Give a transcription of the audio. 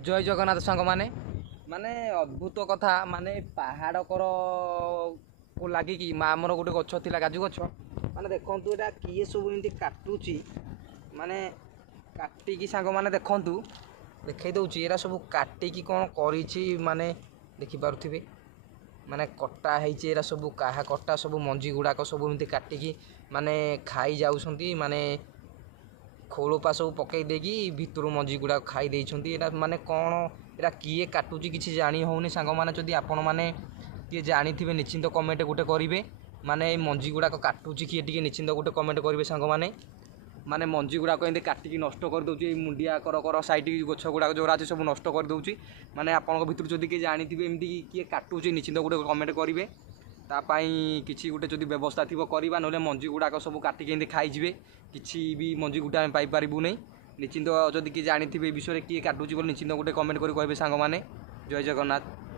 जय जगन्नाथ सांग माने अद्भुत कथा माने पहाड़ कर को लगिकी आमर गोटे गछ थी काजू गछ माने देखु यहाँ किए सब एमती काटुची माने काटिकी सांग मैंने देखु देखई दूसरी एरा सब काटिकी कौन करी माने देखिपे माने कटा है सब क्या कटा सब मंजी गुड़ाक सब एमती काटिकी माने खाई जाऊँगी माने खोलोपा सब पकई देकी भितर मंजी गुड़ा खाई देइछंती एटा माने कौन एटा किए काटुची किसी जानी होनी सांग माने जदि आपण माने किए जानी थिबे निश्चिंत कमेंट गुटे करिवे माने मंजी गुड़ा काटुची किए टिके निश्चिंत गुटे कमेंट करिवे सांग माने माने मंजी गुड़ा एमती काटिकी नष्ट कर दउची मुंडिया कर साइड गछ गुड़ा जोरा अच्छे सब नष्ट कर दउची माने आपण भितर जदि किए जानी थिबे एमती किए काटुची निश्चिंत गुटे कमेंट करिवे तापाई किसी गोटे जदि व्यवस्था थी करवा ना मंजी गुड़ाक सब काटिक एमती खाईजे किसी भी मंजी गुटा आम पाइपारू नहीं निश्चिंत जदि किए जानी विषय किए काटुची बोली निश्चिंत गोटे कमेंट कर कहे सांग माने जय जगन्नाथ।